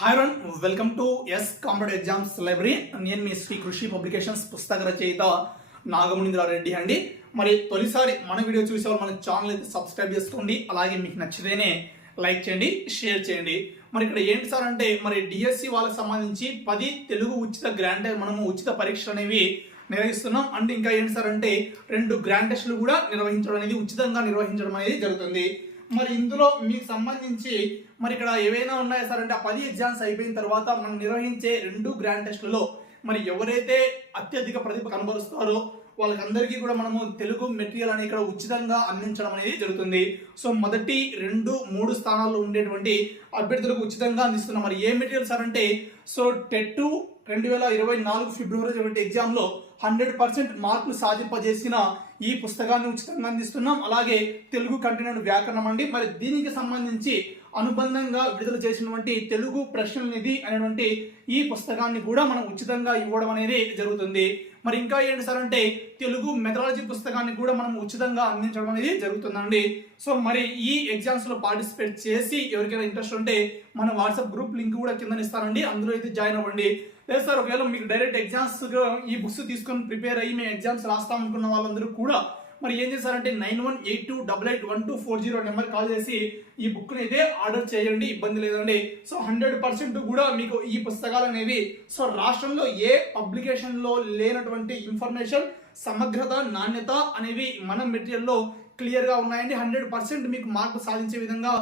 Hi run welcome to S competitive exams library నేను మీ శ్రీ కృషి పబ్లికేషన్స్ పుస్తక రచయిత నాగమునింద్రారెడ్డి అండి. మరి తొలిసారి మన వీడియో చూసేవాళ్ళు మన ఛానల్ అయితే సబ్స్క్రైబ్ చేసుకోండి. అలాగే మీకు నచ్చితేనే లైక్ చేయండి షేర్ చేయండి. మరి ఇక్కడ ఏంటి సార్ అంటే మరి డిఎస్సి వాళ్ళకి సంబంధించి పది తెలుగు ఉచిత గ్రాండ్ మనము ఉచిత పరీక్షలు అనేవి నిర్వహిస్తున్నాం. అండ్ ఇంకా ఏంటి సార్ అంటే రెండు గ్రాండ్ టెస్టులు కూడా నిర్వహించడం అనేది ఉచితంగా నిర్వహించడం అనేది జరుగుతుంది. మరి ఇందులో మీకు సంబంధించి మరి ఇక్కడ ఏవైనా ఉన్నాయా సార్? అంటే ఆ పది ఎగ్జామ్స్ అయిపోయిన తర్వాత మనం నిర్వహించే రెండు గ్రాండ్ టెస్టులలో మరి ఎవరైతే అత్యధిక ప్రతిభ కనబరుస్తారో వాళ్ళకందరికీ కూడా మనము తెలుగు మెటీరియల్ అనేది ఇక్కడ ఉచితంగా అందించడం అనేది జరుగుతుంది. సో మొదటి రెండు మూడు స్థానాల్లో ఉండేటువంటి అభ్యర్థులకు ఉచితంగా అందిస్తున్నాం మరి ఏ మెటీరియల్ సార్ అంటే సో టెట్ రెండు వేల ఇరవై నాలుగు ఫిబ్రవరి ఎగ్జామ్లో హండ్రెడ్ పర్సెంట్ మార్కులు సాధింపజేసిన ఈ పుస్తకాన్ని ఉచితంగా అందిస్తున్నాం. అలాగే తెలుగు కంటెంట్ వ్యాకరణం అండి. మరి దీనికి సంబంధించి అనుబంధంగా విడుదల చేసినటువంటి తెలుగు ప్రశ్నల నిధి అనేటువంటి ఈ పుస్తకాన్ని కూడా మనం ఉచితంగా ఇవ్వడం అనేది జరుగుతుంది. మరి ఇంకా ఏంటి సార్ అంటే తెలుగు మెథడాలజీ పుస్తకాన్ని కూడా మనం ఉచితంగా అందించడం అనేది జరుగుతుందండి. సో మరి ఈ ఎగ్జామ్స్లో పార్టిసిపేట్ చేసి ఎవరికైనా ఇంట్రెస్ట్ ఉంటే మన వాట్సాప్ గ్రూప్ లింక్ కూడా కింద ఇస్తానండి. అందులో అయితే జాయిన్ అవ్వండి. లేదు సార్ ఒకవేళ మీకు డైరెక్ట్ ఎగ్జామ్స్ ఈ బుక్స్ తీసుకొని ప్రిపేర్ అయ్యి మేము ఎగ్జామ్స్ రాస్తాం అనుకున్న వాళ్ళందరూ కూడా మరి ఏం చేశారంటే nine one eight two double eight one two four zero number call చేసి ఈ బుక్ అయితే ఆర్డర్ చేయండి ఇబ్బంది లేదండి. సో హండ్రెడ్ పర్సెంట్ కూడా మీకు ఈ పుస్తకాలు అనేవి సో రాష్ట్రంలో ఏ పబ్లికేషన్లో లేనటువంటి ఇన్ఫర్మేషన్ సమగ్రత నాణ్యత అనేవి మన మెటీరియల్లో క్లియర్గా ఉన్నాయండి. హండ్రెడ్ పర్సెంట్ మీకు మార్పు సాధించే విధంగా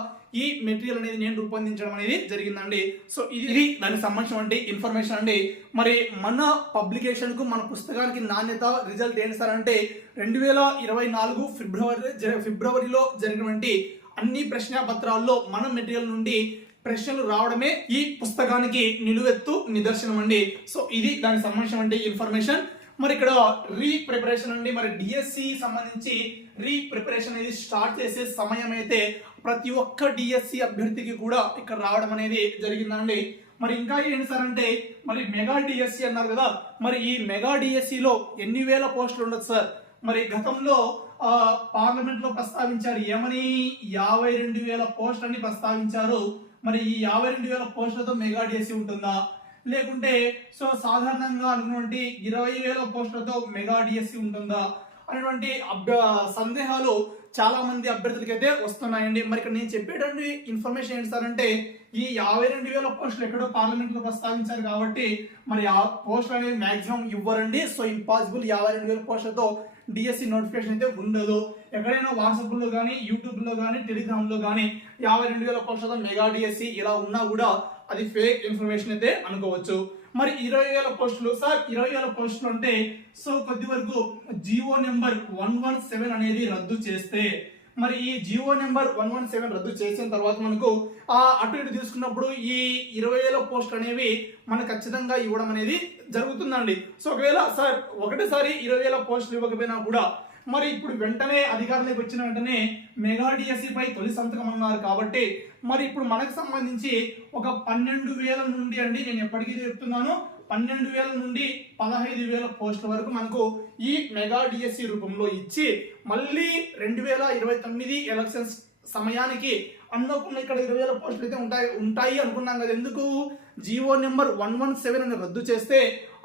ఈ మెటీరియల్ అనేది నేను రూపొందించడం అనేది జరిగిందండి. సో ఇది దానికి సంబంధించిన ఇన్ఫర్మేషన్ అండి. మరి మన పబ్లికేషన్కు మన పుస్తకానికి నాణ్యత రిజల్ట్ ఏంటి సార్ అంటే రెండు వేల ఇరవై నాలుగు ఫిబ్రవరి ఫిబ్రవరిలో జరిగినటువంటి అన్ని ప్రశ్నాపత్రాల్లో మన మెటీరియల్ నుండి ప్రశ్నలు రావడమే ఈ పుస్తకానికి నిలువెత్తు నిదర్శనం అండి సో ఇది దానికి సంబంధించిన ఇన్ఫర్మేషన్. మరి ఇక్కడ రీ ప్రిపరేషన్ అండి. మరి డిఎస్సి సంబంధించి రీ ప్రిపరేషన్ అనేది స్టార్ట్ చేసే సమయం అయితే ప్రతి ఒక్క డిఎస్సి అభ్యర్థికి కూడా ఇక్కడ రావడం అనేది జరిగిందండి. మరి ఇంకా ఏంటి సార్ అంటే మరి మెగా డిఎస్సి అన్నారు కదా మరి ఈ మెగా డిఎస్సిలో ఎన్ని వేల పోస్టులు ఉండొచ్చు సార్? మరి గతంలో పార్లమెంట్లో ప్రస్తావించారు ఏమని? యాభై రెండు వేల పోస్టులని ప్రస్తావించారు. మరి ఈ యాభై రెండు వేల పోస్టులతో మెగా డిఎస్సి ఉంటుందా? లేకుంటే సో సాధారణంగా అనుకున్నటువంటి ఇరవై వేల పోస్టులతో మెగా డిఎస్సి ఉంటుందా అనేటువంటి అభ్య సందేహాలు చాలా మంది అభ్యర్థులకి అయితే వస్తున్నాయండి. మరి ఇక్కడ నేను చెప్పేటువంటి ఇన్ఫర్మేషన్ ఏంటి సార్ అంటే ఈ యాభై రెండు వేల పోస్టులు ఎక్కడో పార్లమెంట్లో ప్రస్తావించారు కాబట్టి మరి ఆ పోస్టులు అనేది మాక్సిమం ఇవ్వరండి. సో ఇంపాసిబుల్ యాభై రెండు వేల పోస్టులతో డిఎస్సి నోటిఫికేషన్ అయితే ఉండదు. ఎక్కడైనా వాట్సాప్లో కానీ యూట్యూబ్లో కానీ టెలిగ్రామ్లో కానీ యాభై రెండు వేల పోస్టులతో మెగా డిఎస్సి ఇలా ఉన్నా కూడా అది ఫేక్ ఇన్ఫర్మేషన్ అయితే అనుకోవచ్చు. మరి ఇరవై వేల పోస్టులు సార్ ఇరవై వేల పోస్టులు అంటే సో కొద్ది వరకు GO number one one seven అనేది రద్దు చేస్తే మరి ఈ GO number one one seven రద్దు చేసిన తర్వాత మనకు ఆ అటు ఇటు తీసుకున్నప్పుడు ఈ ఇరవై వేల పోస్ట్ అనేవి మనకు ఖచ్చితంగా ఇవ్వడం అనేది జరుగుతుందండి. సో ఒకవేళ సార్ ఒకటేసారి ఇరవై వేల పోస్టులు ఇవ్వకపోయినా కూడా మరి ఇప్పుడు వెంటనే అధికారులకు వచ్చిన వెంటనే మెగా డిఎస్సి పై తొలి సంతకం అన్నారు కాబట్టి మరి ఇప్పుడు మనకు సంబంధించి ఒక పన్నెండు వేల నుండి అండి నేను ఎప్పటికీ చెప్తున్నాను పన్నెండు వేల నుండి పదహైదు వేల పోస్టుల వరకు మనకు ఈ మెగా డిఎస్సి రూపంలో ఇచ్చి మళ్ళీ రెండు వేల ఇరవై తొమ్మిది ఎలక్షన్స్ సమయానికి అనుకోకుండా ఇక్కడ ఇరవై వేల పోస్టులు అయితే ఉంటాయి ఉంటాయి అనుకున్నాం కదా ఎందుకు? GO number one one seven అని రద్దు చేస్తే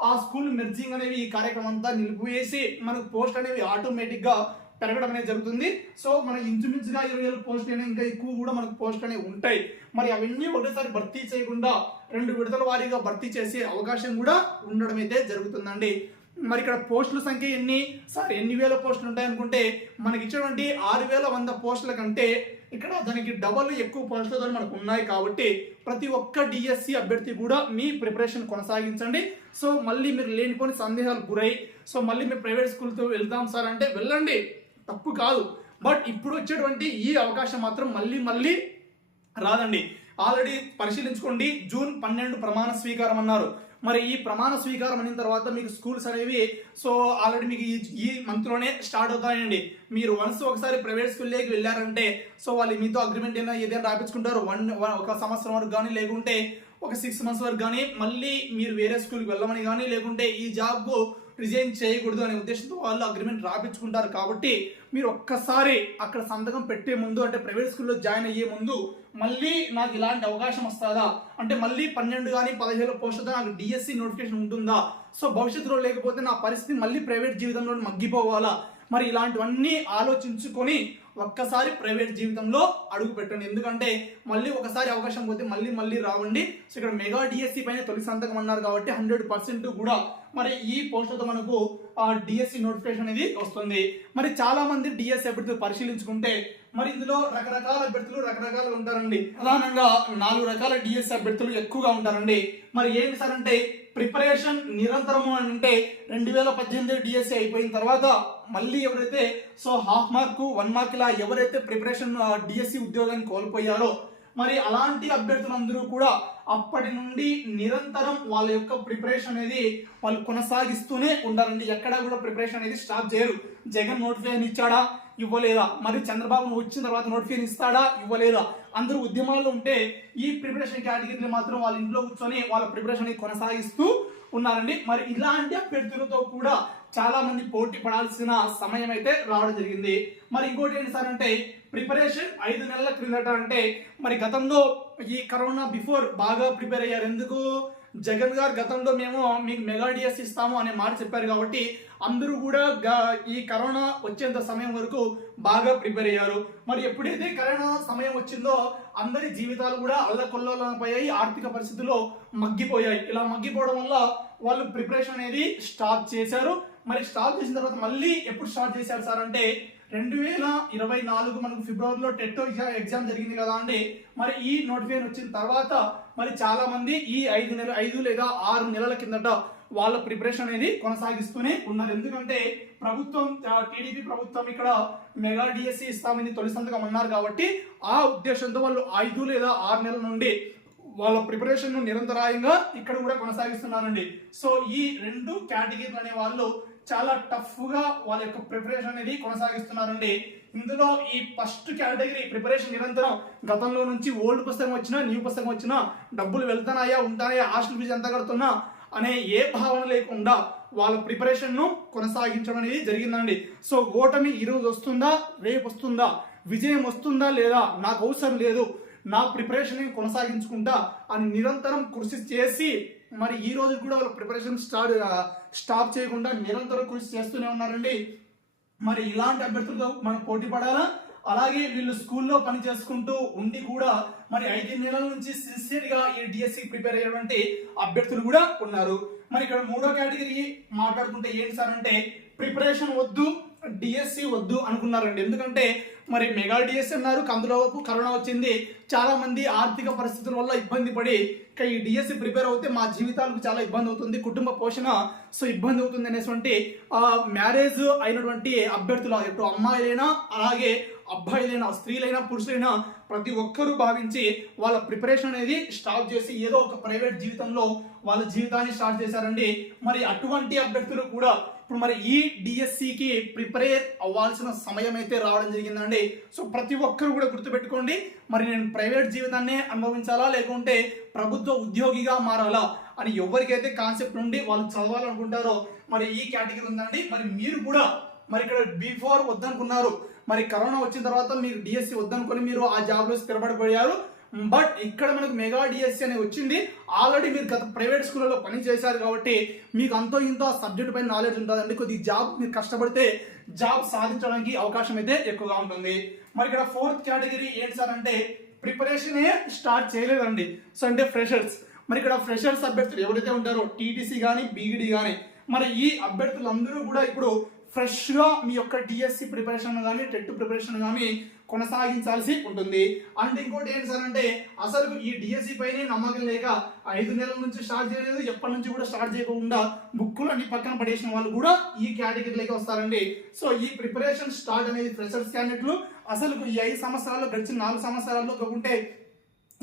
ఆ స్కూల్ మెర్జింగ్ అనేవి ఈ కార్యక్రమం అంతా నిలిపివేసి మనకు పోస్ట్ అనేవి ఆటోమేటిక్గా పెరగడం అనేది జరుగుతుంది. సో మన ఇంచుమించుగా ఇరవై వేల పోస్ట్ అయినా ఇంకా ఎక్కువ కూడా మనకు పోస్ట్ అనేవి ఉంటాయి. మరి అవన్నీ ఒకటేసారి భర్తీ చేయకుండా రెండు విడతల వారీగా భర్తీ చేసే అవకాశం కూడా ఉండడం అయితే జరుగుతుందండి. మరి ఇక్కడ పోస్టుల సంఖ్య ఎన్ని? సార్ ఎన్ని వేల పోస్టులు ఉంటాయనుకుంటే మనకి ఇచ్చినటువంటి ఆరు వేల వంద పోస్టుల కంటే ఇక్కడ దానికి డబల్ ఎక్కువ పోస్టులతో మనకు ఉన్నాయి కాబట్టి ప్రతి ఒక్క డిఎస్సి అభ్యర్థి కూడా మీ ప్రిపరేషన్ కొనసాగించండి. సో మళ్ళీ మీరు లేనిపోని సందేహాలు గురై సో మళ్ళీ మీరు ప్రైవేట్ స్కూల్తో వెళ్దాం సార్ అంటే వెళ్ళండి. తప్పు కాదు. బట్ ఇప్పుడు వచ్చేటువంటి ఈ అవకాశం మాత్రం మళ్ళీ మళ్ళీ రాదండి. ఆల్రెడీ పరిశీలించుకోండి. జూన్ పన్నెండు ప్రమాణ స్వీకారం అన్నారు. మరి ఈ ప్రమాణ స్వీకారం అయిన తర్వాత మీకు స్కూల్స్ అనేవి సో ఆల్రెడీ మీకు ఈ ఈ మంత్లోనే స్టార్ట్ అవుతాయండి. మీరు వన్స్ ఒకసారి ప్రైవేట్ స్కూల్లోకి వెళ్ళారంటే సో వాళ్ళు మీతో అగ్రిమెంట్ అయినా ఏదైనా రాపించుకుంటారు వన్ ఒక సంవత్సరం వరకు కానీ లేకుంటే ఒక సిక్స్ మంత్స్ వరకు కానీ మళ్ళీ మీరు వేరే స్కూల్కి వెళ్ళమని కానీ లేకుంటే ఈ జాబ్కు రిజైన్ చేయకూడదు అనే ఉద్దేశంతో వాళ్ళు అగ్రిమెంట్ రాపించుకుంటారు కాబట్టి మీరు ఒక్కసారి అక్కడ సంతకం పెట్టే ముందు అంటే ప్రైవేట్ స్కూల్లో జాయిన్ అయ్యే ముందు మళ్ళీ నాకు ఇలాంటి అవకాశం వస్తుందా? అంటే మళ్ళీ పన్నెండు కానీ పదిహేను పోస్ట్ నాకు డిఎస్సి నోటిఫికేషన్ ఉంటుందా? సో భవిష్యత్తులో లేకపోతే నా పరిస్థితి మళ్ళీ ప్రైవేట్ జీవితంలో మగ్గిపోవాలా? మరి ఇలాంటివన్నీ ఆలోచించుకొని ఒక్కసారి ప్రైవేట్ జీవితంలో అడుగు పెట్టండి. ఎందుకంటే మళ్ళీ ఒకసారి అవకాశం పోతే మళ్ళీ మళ్ళీ రావండి. సో ఇక్కడ మెగా డిఎస్సి పైన తొలి సంతకం అన్నారు కాబట్టి హండ్రెడ్ పర్సెంట్ కూడా మరి ఈ పోస్టులతో మనకు డిఎస్సి నోటిఫికేషన్ అనేది వస్తుంది. మరి చాలా మంది డిఎస్సి అభ్యర్థులు పరిశీలించుకుంటే మరి ఇందులో రకరకాల అభ్యర్థులు రకరకాలుగా ఉంటారండి. ప్రధానంగా నాలుగు రకాల డిఎస్సి అభ్యర్థులు ఎక్కువగా ఉంటారండి. మరి ఏమి సార్ అంటే ప్రిపరేషన్ నిరంతరము అని అంటే రెండు వేల పద్దెనిమిది డిఎస్సి అయిపోయిన తర్వాత మళ్ళీ ఎవరైతే so half mark one mark ఇలా ఎవరైతే ప్రిపరేషన్ డిఎస్సి ఉద్యోగాన్ని కోల్పోయారో మరి అలాంటి అభ్యర్థులందరూ కూడా అప్పటి నుండి నిరంతరం వాళ్ళ యొక్క ప్రిపరేషన్ అనేది వాళ్ళు కొనసాగిస్తూనే ఉండాలండి. ఎక్కడా కూడా ప్రిపరేషన్ అనేది స్టాప్ చేయరు. జగన్ నోటిఫికేషన్ ఇచ్చాడా? ఇవ్వలేదా? మరి చంద్రబాబు వచ్చిన తర్వాత నోటిఫికేషన్ ఇస్తాడా? ఇవ్వలేదా? అందరూ ఉద్యమాల్లో ఉంటే ఈ ప్రిపరేషన్ కేటగిరీలు మాత్రం వాళ్ళ ఇంట్లో కూర్చొని వాళ్ళ ప్రిపరేషన్ కొనసాగిస్తూ ఉన్నారండి. మరి ఇలాంటి అభ్యర్థులతో కూడా చాలా మంది పోటీ పడాల్సిన సమయం అయితే రావడం జరిగింది. మరి ఇంకోటి ఏంటి సార్ అంటే ప్రిపరేషన్ ఐదు నెలల క్రిందట అంటే మరి గతంలో ఈ కరోనా బిఫోర్ బాగా ప్రిపేర్ అయ్యారు. ఎందుకు? జగన్ గారు గతంలో మేము మీకు మెగా డిఎస్ ఇస్తాము అనే మాట చెప్పారు కాబట్టి అందరూ కూడా ఈ కరోనా వచ్చేంత సమయం వరకు బాగా ప్రిపేర్ అయ్యారు. మరి ఎప్పుడైతే కరోనా సమయం వచ్చిందో అందరి జీవితాలు కూడా అల్లకొల్లపోయాయి ఆర్థిక పరిస్థితుల్లో మగ్గిపోయాయి. ఇలా మగ్గిపోవడం వల్ల వాళ్ళు ప్రిపరేషన్ అనేది స్టార్ట్ చేశారు. మరి స్టార్ట్ చేసిన తర్వాత మళ్ళీ ఎప్పుడు స్టార్ట్ చేశారు సార్ అంటే రెండు వేల ఇరవై నాలుగు మనకు ఫిబ్రవరిలో టెట్ ఎగ్జామ్ జరిగింది కదా అండి. మరి ఈ నోటిఫికేషన్ వచ్చిన తర్వాత మరి చాలా మంది ఈ ఐదు నెల ఐదు లేదా ఆరు నెలల కిందట వాళ్ళ ప్రిపరేషన్ అనేది కొనసాగిస్తూనే ఉన్నారు. ఎందుకంటే ప్రభుత్వం టీడీపీ ప్రభుత్వం ఇక్కడ మెగా డిఎస్సి ఇస్తామని తొలి సంతకం అన్నారు కాబట్టి ఆ ఉద్దేశంతో వాళ్ళు ఐదు లేదా ఆరు నెలల నుండి వాళ్ళ ప్రిపరేషన్ నిరంతరాయంగా ఇక్కడ కూడా కొనసాగిస్తున్నారండి. సో ఈ రెండు కేటగిరీలు అనే వాళ్ళు చాలా టఫ్గా వాళ్ళ యొక్క ప్రిపరేషన్ అనేది కొనసాగిస్తున్నారండి. ఇందులో ఈ ఫస్ట్ కేటగిరీ ప్రిపరేషన్ నిరంతరం గతంలో నుంచి ఓల్డ్ పుస్తకం వచ్చినా న్యూ పుస్తకం వచ్చినా డబ్బులు వెళ్తున్నాయా ఉంటాయా హాస్టల్ ఫీజు ఎంత కడుతున్నా అనే ఏ భావన లేకుండా వాళ్ళ ప్రిపరేషన్ను కొనసాగించడం అనేది జరిగిందండి. సో ఓటమి ఈ రోజు వస్తుందా రేపు వస్తుందా విజయం వస్తుందా లేదా నాకు అవసరం లేదు నా ప్రిపరేషన్ కొనసాగించుకుంటా అని నిరంతరం కృషి చేసి మరి ఈ రోజు కూడా వాళ్ళ ప్రిపరేషన్ స్టార్ట్ స్టాప్ చేయకుండా నిరంతరం కృషి చేస్తూనే ఉన్నారండి. మరి ఇలాంటి అభ్యర్థులతో మనం పోటీ పడాలా? అలాగే వీళ్ళు స్కూల్లో పని చేసుకుంటూ ఉండి కూడా మరి ఐదు నెలల నుంచి సిన్సియర్గా ఈ డిఎస్సి ప్రిపేర్ అయ్యేటువంటి అభ్యర్థులు కూడా ఉన్నారు. మరి ఇక్కడ మూడో కేటగిరీ మాట్లాడుకుంటే ఏంటి సార్ అంటే ప్రిపరేషన్ వద్దు డిఎస్సి వద్దు అనుకున్నారండి. ఎందుకంటే మరి మెగా డిఎస్సి అన్నారు అందులో కరోనా వచ్చింది. చాలామంది ఆర్థిక పరిస్థితుల వల్ల ఇబ్బంది పడి ఇక ఈ డిఎస్సి ప్రిపేర్ అవుతే మా జీవితాలకు చాలా ఇబ్బంది అవుతుంది కుటుంబ పోషణ సో ఇబ్బంది అవుతుంది అనేటువంటి మ్యారేజ్ అయినటువంటి అభ్యర్థులు ఇటు అమ్మాయిలైనా అలాగే అబ్బాయిలైనా స్త్రీలైనా పురుషులైనా ప్రతి ఒక్కరూ భావించి వాళ్ళ ప్రిపరేషన్ అనేది స్టార్ట్ చేసి ఏదో ఒక ప్రైవేట్ జీవితంలో వాళ్ళ జీవితాన్ని స్టార్ట్ చేశారండి. మరి అటువంటి అభ్యర్థులు కూడా ఇప్పుడు మరి ఈ డిఎస్సికి ప్రిపేర్ అవ్వాల్సిన సమయం అయితే రావడం జరిగిందండి. సో ప్రతి ఒక్కరు కూడా గుర్తుపెట్టుకోండి. మరి నేను ప్రైవేట్ జీవితాన్నే అనుభవించాలా? లేకుంటే ప్రభుత్వ ఉద్యోగిగా మారాలా? అని ఎవరికైతే కాన్సెప్ట్ నుండి వాళ్ళు చదవాలనుకుంటారో మరి ఈ కేటగిరీ ఉందండి. మరి మీరు కూడా మరి ఇక్కడ బిఫోర్ వద్దనుకున్నారు. మరి కరోనా వచ్చిన తర్వాత మీకు డిఎస్సి వద్దనుకొని మీరు ఆ జాబ్లో స్థిరపడిపోయారు. బట్ ఇక్కడ మనకు మెగా డిఎస్సి అనేది వచ్చింది. ఆల్రెడీ మీరు గత ప్రైవేట్ స్కూళ్ళలో పని చేశారు కాబట్టి మీకు అంతో ఇంతో ఆ సబ్జెక్ట్ పైన నాలెడ్జ్ ఉంటుందండి కొద్ది జాబ్ మీరు కష్టపడితే జాబ్ సాధించడానికి అవకాశం అయితే ఎక్కువగా ఉంటుంది. మరి ఇక్కడ ఫోర్త్ కేటగిరీ ఏంటి సార్ అంటే ప్రిపరేషనే స్టార్ట్ చేయలేదండి. సో అంటే ఫ్రెషర్స్ మరి ఇక్కడ ఫ్రెషర్స్ అభ్యర్థులు ఎవరైతే ఉంటారో టీటీసీ కానీ బీఈడి కానీ మరి ఈ అభ్యర్థులందరూ కూడా ఇప్పుడు ఫ్రెష్గా మీ యొక్క డిఎస్సి ప్రిపరేషన్ కానీ టెట్ ప్రిపరేషన్ కానీ కొనసాగించాల్సి ఉంటుంది. అండ్ ఇంకోటి ఏంటి సార్ అంటే అసలు ఈ డిఎస్సి పైనే నమ్మకం లేక ఐదు నెలల నుంచి స్టార్ట్ చేయలేదు ఎప్పటి నుంచి కూడా స్టార్ట్ చేయకుండా బుక్కులు అన్ని పక్కన పడేసిన వాళ్ళు కూడా ఈ కేటగిరీలోకి వస్తారండి. సో ఈ ప్రిపరేషన్ స్టార్ట్ అనేది ఫ్రెషర్స్ క్యాండిడేట్లు అసలు ఈ ఐదు సంవత్సరాల్లో గడిచిన నాలుగు సంవత్సరాల్లో ఉంటే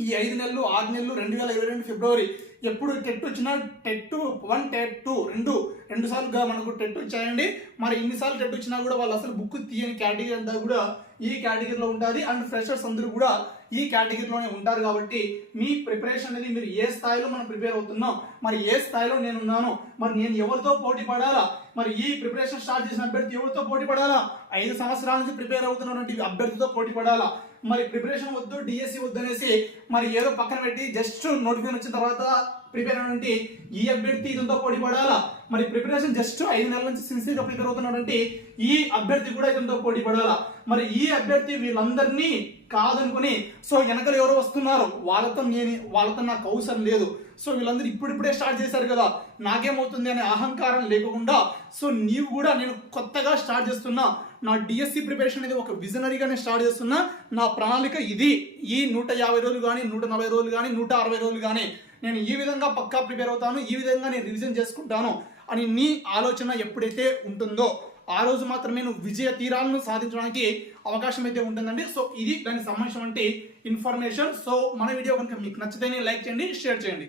ఈ ఐదు నెలలు ఆరు నెలలు రెండు వేల ఇరవై రెండు ఫిబ్రవరి ఎప్పుడు టెట్ వచ్చినా టెట్ వన్ టెట్ టూ రెండు రెండు సార్లుగా మనకు టెట్ వచ్చాయండి. మరి ఇన్నిసార్లు టెట్ వచ్చినా కూడా వాళ్ళు అసలు బుక్ తీయని కేటగిరీ అంతా కూడా ఈ కేటగిరీలో ఉంటుంది అండ్ ఫ్రెషర్స్ అందరూ కూడా ఈ కేటగిరీలోనే ఉంటారు కాబట్టి మీ ప్రిపరేషన్ అనేది మీరు ఏ స్థాయిలో మనం ప్రిపేర్ అవుతున్నాం మరి ఏ స్థాయిలో నేను ఉన్నాను మరి నేను ఎవరితో పోటీ పడాలా మరి ఈ ప్రిపరేషన్ స్టార్ట్ చేసిన అభ్యర్థి ఎవరితో పోటీ పడాలా ఐదు సంవత్సరాల నుంచి ప్రిపేర్ అవుతున్నటువంటి అభ్యర్థితో పోటీ పడాలా మరి ప్రిపరేషన్ వద్దు డిఎస్సి వద్దు అనేసి మరి ఏదో పక్కన పెట్టి జస్ట్ నోటిఫికేషన్ వచ్చిన తర్వాత ప్రిపేర్ అయినటువంటి ఈ అభ్యర్థి ఇదంతా పోటీ పడాలా? మరి ప్రిపరేషన్ జస్ట్ ఐదు నెలల నుంచి సిన్సియర్గా ప్రిపేర్ అవుతున్నాడంటే ఈ అభ్యర్థి కూడా ఇదంతా పోటీ పడాలా? మరి ఈ అభ్యర్థి వీళ్ళందరినీ కాదనుకుని సో వెనకలు ఎవరు వస్తున్నారు. వాళ్ళతో నేను వాళ్ళతో నాకు అవసరం లేదు. సో వీళ్ళందరూ ఇప్పుడిప్పుడే స్టార్ట్ చేశారు కదా. నాకేమవుతుంది అనే అహంకారం లేకుండా సో నీవు కూడా నేను కొత్తగా స్టార్ట్ చేస్తున్నా. నా డిఎస్సి ప్రిపరేషన్ అనేది ఒక విజనరీగా నేను స్టార్ట్ చేస్తున్నా నా ప్రణాళిక ఇది. ఈ నూట యాభై రోజులు కానీ నూట నలభై రోజులు కానీ నూట అరవై రోజులు కానీ నేను ఈ విధంగా పక్కా ప్రిపేర్ అవుతాను ఈ విధంగా నేను రివిజన్ చేసుకుంటాను అని నీ ఆలోచన ఎప్పుడైతే ఉంటుందో ఆ రోజు మాత్రమే నువ్వు విజయ తీరాలను సాధించడానికి అవకాశం అయితే ఉంటుందండి. సో ఇది దానికి సంబంధించినటువంటి ఇన్ఫర్మేషన్ సో మన వీడియో కనుక మీకు నచ్చితేనే లైక్ చేయండి షేర్ చేయండి.